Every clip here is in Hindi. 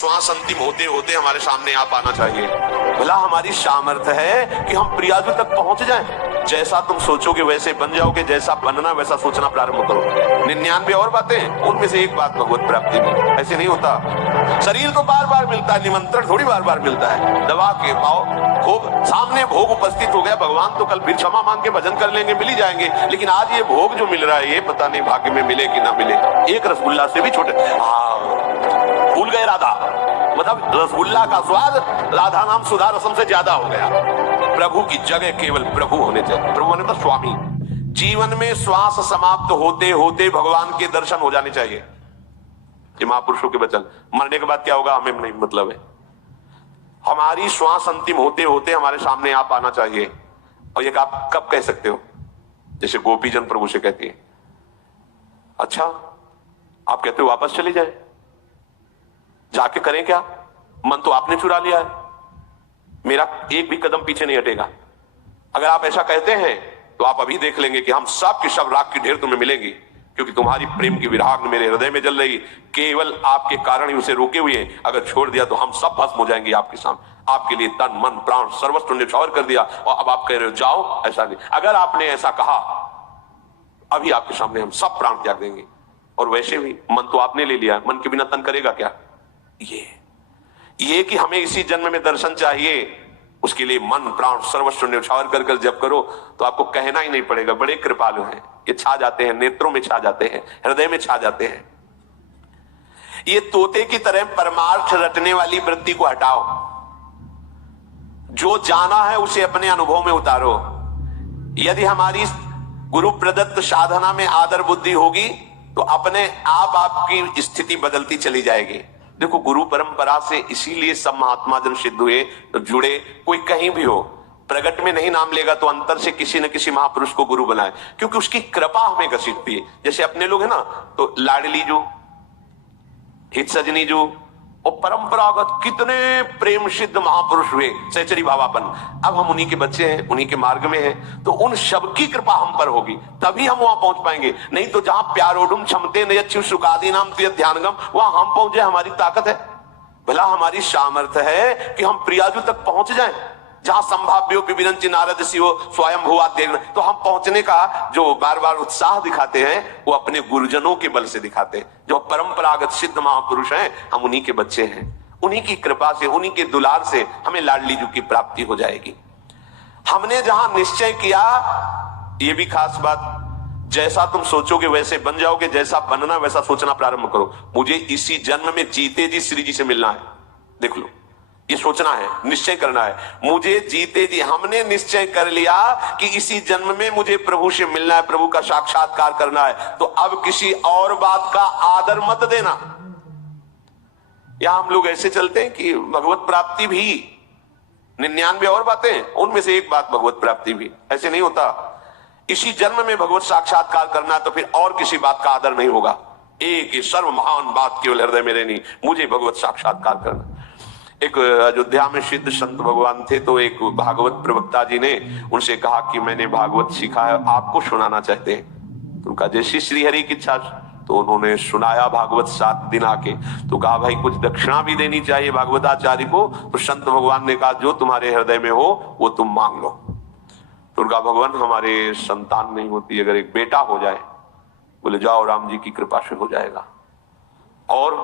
श्वास अंतिम होते होते हमारे सामने आप आना चाहिए। भला हमारी सामर्थ्य है कि हम प्रियाजू तक पहुंच जाएं। जैसा तुम सोचोगे वैसे बन जाओगे, जैसा बनना वैसा सोचना प्रारंभ करो। 99 और बातें, उनमें से एक बात भगवत प्राप्ति में। ऐसे नहीं होता। शरीर तो बार बार मिलता है, निमंत्रण थोड़ी बार बार मिलता है। दबा के पाओ, खूब सामने भोग उपस्थित हो गया, भगवान तो कल फिर क्षमा मांग के भजन कर लेंगे, मिल ही जाएंगे। लेकिन आज ये भोग जो मिल रहा है, ये पता नहीं भाग्य में मिले कि ना मिले। एक रसगुल्ला से भी छोटे भूल गए राधा, मतलब रसगुल्ला का स्वाद राधा नाम सुधा रसम से ज्यादा हो गया। प्रभु की जगह केवल प्रभु होने चाहिए। प्रभु होने तो स्वामी। जीवन में श्वास समाप्त होते होते भगवान के दर्शन हो जाने चाहिए। ये महापुरुषों के वचन। मरने के बाद क्या होगा हमें नहीं मतलब है। हमारी श्वास अंतिम होते होते हमारे सामने आप आना चाहिए। और ये आप कब कह सकते हो? जैसे गोपीजन प्रभु से कहती है, अच्छा आप कहते हो वापस चले जाए, जाके करें क्या? मन तो आपने चुरा लिया है, मेरा एक भी कदम पीछे नहीं हटेगा। अगर आप ऐसा कहते हैं तो आप अभी देख लेंगे कि हम सब की सब राख की ढेर तुम्हें मिलेंगी, क्योंकि तुम्हारी प्रेम की विराग मेरे हृदय में जल रही, केवल आपके कारण ही उसे रोके हुए। अगर छोड़ दिया तो हम सब भस्म हो जाएंगे आपके सामने। आपके लिए तन मन प्राण सर्वस्व न्यौछावर कर दिया और अब आप कह रहे हो जाओ। ऐसा नहीं। अगर आपने ऐसा कहा, अभी आपके सामने हम सब प्राण त्याग देंगे। और वैसे भी मन तो आपने ले लिया, मन के बिना तन करेगा क्या? ये कि हमें इसी जन्म में दर्शन चाहिए, उसके लिए मन प्राण सर्वस्व न्यौछावर कर कर जब करो तो आपको कहना ही नहीं पड़ेगा। बड़े कृपालु हैं, ये छा जाते हैं, नेत्रों में छा जाते हैं, हृदय में छा जाते हैं। ये तोते की तरह परमार्थ रटने वाली वृत्ति को हटाओ। जो जाना है उसे अपने अनुभव में उतारो। यदि हमारी गुरु प्रदत्त साधना में आदर बुद्धि होगी तो अपने आप आपकी स्थिति बदलती चली जाएगी। देखो, गुरु परंपरा से इसीलिए सब महात्मा जन सिद्ध हुए, तो जुड़े। कोई कहीं भी हो, प्रगट में नहीं नाम लेगा तो अंतर से किसी न किसी महापुरुष को गुरु बनाए, क्योंकि उसकी कृपा हमें घसीटती है। जैसे अपने लोग है ना, तो लाडली जो, हित सजनी जो, और परंपरागत कितने प्रेम सिद्ध महापुरुष हुए, सहचरी भावापन। अब हम उन्हीं के बच्चे हैं, उन्हीं के मार्ग में हैं, तो उन सब की कृपा हम पर होगी, तभी हम वहां पहुंच पाएंगे। नहीं तो जहां प्यारोडुम क्षमते नयच्छु सुखादि नाम ध्यानगम, वहां हम पहुंचे, हमारी ताकत है। भला हमारी सामर्थ्य है कि हम प्रियाजू तक पहुंच जाएं, जहां संभाव्यो विविरंचि नारद शिव स्वयं भुआ देव। तो हम पहुंचने का जो बार बार उत्साह दिखाते हैं, वो अपने गुरुजनों के बल से दिखाते हैं, जो परंपरागत सिद्ध महापुरुष हैं। हम उन्हीं के बच्चे हैं, उन्हीं की कृपा से, उन्हीं के दुलार से हमें लाडली जू की प्राप्ति हो जाएगी। हमने जहां निश्चय किया, ये भी खास बात, जैसा तुम सोचोगे वैसे बन जाओगे, जैसा बनना वैसा सोचना प्रारंभ करो। मुझे इसी जन्म में जीते जी श्री जी से मिलना है। देख लो, ये सोचना है, निश्चय करना है। मुझे जीते जी, हमने निश्चय कर लिया कि इसी जन्म में मुझे प्रभु से मिलना है, प्रभु का साक्षात्कार करना है, तो अब किसी और बात का आदर मत देना। या हम लोग ऐसे चलते हैं कि भगवत प्राप्ति भी 99 और बातें, उनमें से एक बात भगवत प्राप्ति भी। ऐसे नहीं होता। इसी जन्म में भगवत साक्षात्कार करना है तो फिर और किसी बात का आदर नहीं होगा। एक ही सर्व महान बात केवल हृदय में रहनी, मुझे भगवत साक्षात्कार करना। एक अयोध्या में सिद्ध संत भगवान थे, तो एक भागवत प्रवक्ता जी ने उनसे कहा कि मैंने भागवत सीखा है, आपको सुनाना चाहते हैं। तो उनका जैसी श्रीहरि की इच्छा, तो उन्होंने सुनाया भागवत 7 दिन आके। तो कहा भाई कुछ दक्षिणा भी देनी चाहिए भागवताचार्य को। तो संत भगवान ने कहा जो तुम्हारे हृदय में हो वो तुम मांग लो। तो उनका भगवान, हमारे संतान नहीं होती, अगर एक बेटा हो जाए। बोले जाओ, राम जी की कृपा से हो जाएगा। और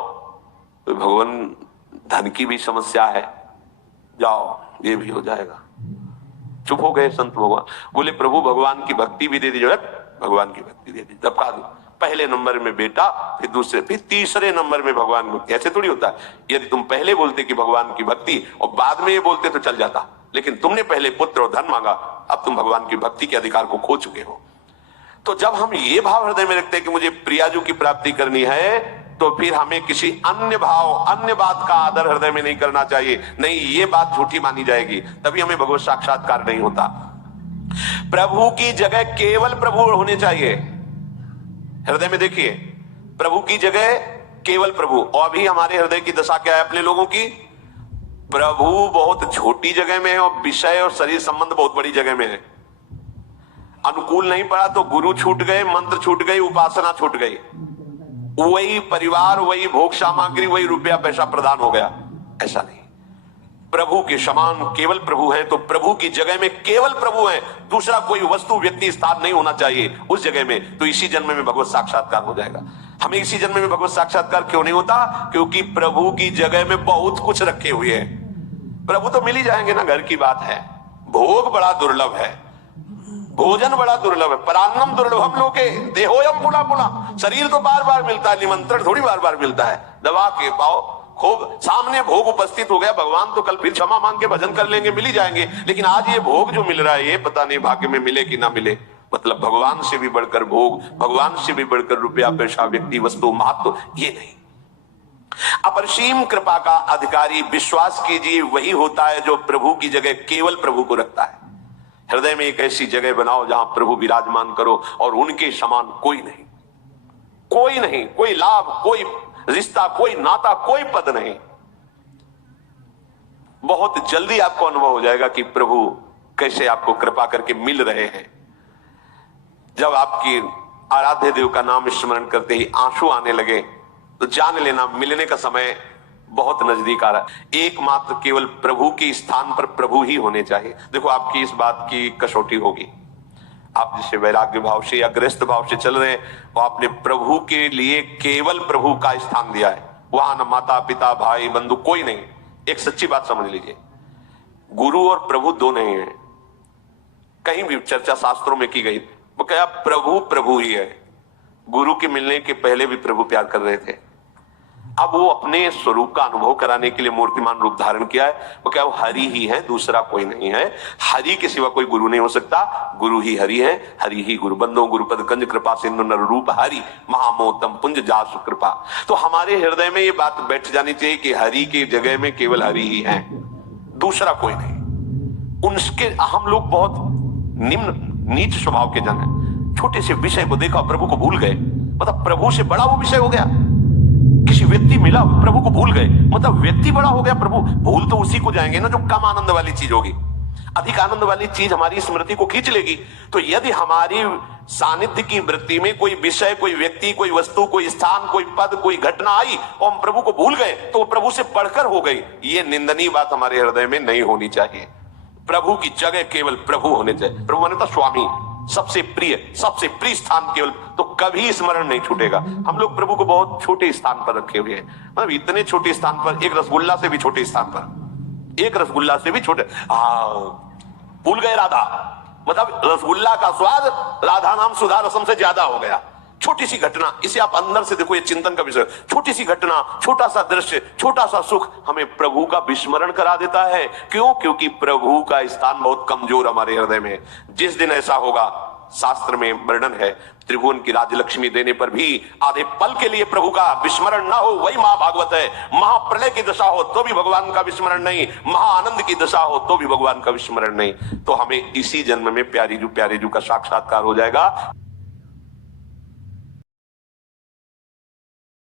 तो भगवान, धन की भी समस्या है, जाओ ये भी हो जाएगा। चुप हो गए संत भगवान। बोले प्रभु भगवान की भक्ति भी दे दीजिए, भगवान की भक्ति दे दी, दबका दो। पहले नंबर में बेटा, फिर दूसरे, फिर तीसरे नंबर में भगवान भक्ति। ऐसे थोड़ी होता है। यदि तुम पहले बोलते कि भगवान की भक्ति और बाद में ये बोलते तो चल जाता, लेकिन तुमने पहले पुत्र और धन मांगा, अब तुम भगवान की भक्ति के अधिकार को खो चुके हो। तो जब हम ये भाव हृदय में रखते हैं कि मुझे प्रियाजू की प्राप्ति करनी है, तो फिर हमें किसी अन्य भाव, अन्य बात का आदर हृदय में नहीं करना चाहिए। नहीं, ये बात झूठी मानी जाएगी, तभी हमें भगवत साक्षात्कार नहीं होता। प्रभु की जगह केवल प्रभु होने चाहिए। हृदय में देखिए, प्रभु की जगह केवल प्रभु। और अभी हमारे हृदय की दशा क्या है अपने लोगों की? प्रभु बहुत छोटी जगह में है और विषय और शरीर संबंध बहुत बड़ी जगह में है। अनुकूल नहीं पड़ा तो गुरु छूट गए, मंत्र छूट गई, उपासना छूट गई। वही परिवार, वही भोग सामग्री, वही रुपया पैसा प्रदान हो गया, ऐसा नहीं। प्रभु के समान केवल प्रभु हैं, तो प्रभु की जगह में केवल प्रभु हैं, दूसरा कोई वस्तु व्यक्ति स्थान नहीं होना चाहिए उस जगह में, तो इसी जन्म में भगवत साक्षात्कार हो जाएगा। हमें इसी जन्म में भगवत साक्षात्कार क्यों नहीं होता? क्योंकि प्रभु की जगह में बहुत कुछ रखे हुए हैं। प्रभु तो मिल ही जाएंगे ना, घर की बात है। भोग बड़ा दुर्लभ है, भोजन बड़ा दुर्लभ है, परान्नम दुर्लभम लोके देहोयम पुला पुला। शरीर तो बार बार मिलता है, निमंत्रण थोड़ी बार बार मिलता है। दबा के पाओ, खूब सामने भोग उपस्थित हो गया, भगवान तो कल फिर क्षमा मांग के भजन कर लेंगे, मिल ही जाएंगे। लेकिन आज ये भोग जो मिल रहा है, ये पता नहीं भाग्य में मिले कि ना मिले। मतलब भगवान से भी बढ़कर भोग, भगवान से भी बढ़कर रुपया पैसा, व्यक्ति, वस्तु, महत्व, ये नहीं। अपरिसीम कृपा का अधिकारी, विश्वास कीजिए, वही होता है जो प्रभु की जगह केवल प्रभु को रखता है। हृदय में एक ऐसी जगह बनाओ जहां प्रभु विराजमान करो, और उनके समान कोई नहीं, कोई नहीं, कोई लाभ, कोई रिश्ता, कोई नाता, कोई पद नहीं। बहुत जल्दी आपको अनुभव हो जाएगा कि प्रभु कैसे आपको कृपा करके मिल रहे हैं। जब आपकी आराध्य देव का नाम स्मरण करते ही आंसू आने लगे, तो जान लेना मिलने का समय बहुत नजदीक आ रहा है। एकमात्र केवल प्रभु के स्थान पर प्रभु ही होने चाहिए। देखो, आपकी इस बात की कसौटी होगी। आप जिसे वैराग्य भाव से या ग्रस्त भाव से चल रहे हैं, वो आपने प्रभु के लिए केवल प्रभु का स्थान दिया है। वहां न माता पिता भाई बंधु कोई नहीं। एक सच्ची बात समझ लीजिए, गुरु और प्रभु दो नहीं है। कहीं भी चर्चा शास्त्रों में की गई, वो क्या प्रभु प्रभु ही है। गुरु के मिलने के पहले भी प्रभु प्यार कर रहे थे। अब वो अपने स्वरूप का अनुभव कराने के लिए मूर्तिमान रूप धारण किया है। वो क्या, वो हरि ही है, दूसरा कोई नहीं है। हरि के सिवा कोई गुरु नहीं हो सकता। गुरु ही हरि है, हरि ही गुरु। बंदो गुरुपद कंज कृपा सिंधु नर रूप हरि महामोतम पुंज जासु कृपा। तो हमारे हृदय में ये बात बैठ जानी चाहिए कि हरि की जगह में केवल हरि ही है, दूसरा कोई नहीं। उनके हम लोग बहुत निम्न नीच स्वभाव के जन हैं। छोटे से विषय को देखा, प्रभु को भूल गए। मतलब प्रभु से बड़ा वो विषय हो गया। किसी व्यक्ति मिला, प्रभु को भूल गए, मतलब व्यक्ति बड़ा हो गया, प्रभु भूल तो उसी को जाएंगे ना जो कम आनंद वाली चीज होगी। अधिक आनंद वाली चीज हमारी स्मृति को खींच लेगी। तो यदि हमारी सानिध्य की वृत्ति में कोई विषय, कोई व्यक्ति, कोई वस्तु, कोई स्थान, कोई पद, कोई घटना आई और हम प्रभु को भूल गए, तो वो प्रभु से बढ़कर हो गई। ये निंदनीय बात हमारे हृदय में नहीं होनी चाहिए। प्रभु की जगह केवल प्रभु होने चाहिए। प्रभु माने तो स्वामी, सबसे प्रिय स्थान केवल, तो कभी स्मरण नहीं छूटेगा। हम लोग प्रभु को बहुत छोटे स्थान पर रखे हुए हैं। मतलब इतने छोटे स्थान पर, एक रसगुल्ला से भी छोटे स्थान पर, एक रसगुल्ला से भी छोटे। भूल गए राधा, मतलब रसगुल्ला का स्वाद राधा नाम सुधा रसम से ज्यादा हो गया। छोटी सी घटना, इसे आप अंदर से देखो, ये चिंतन का विषय। छोटी सी घटना, छोटा सा दृश्य, छोटा सा सुख हमें प्रभु का विस्मरण करा देता है। क्यों? क्योंकि प्रभु का स्थान बहुत कमजोर हमारे हृदय में। जिस दिन ऐसा होगा, शास्त्र में वर्णन है, त्रिभुवन की राजलक्ष्मी देने पर भी आधे पल के लिए प्रभु का विस्मरण ना हो, वही महाभागवत है। महाप्रलय की दशा हो तो भी भगवान का विस्मरण नहीं, महाआनंद की दशा हो तो भी भगवान का विस्मरण नहीं। तो हमें इसी जन्म में प्यारी जू का साक्षात्कार हो जाएगा।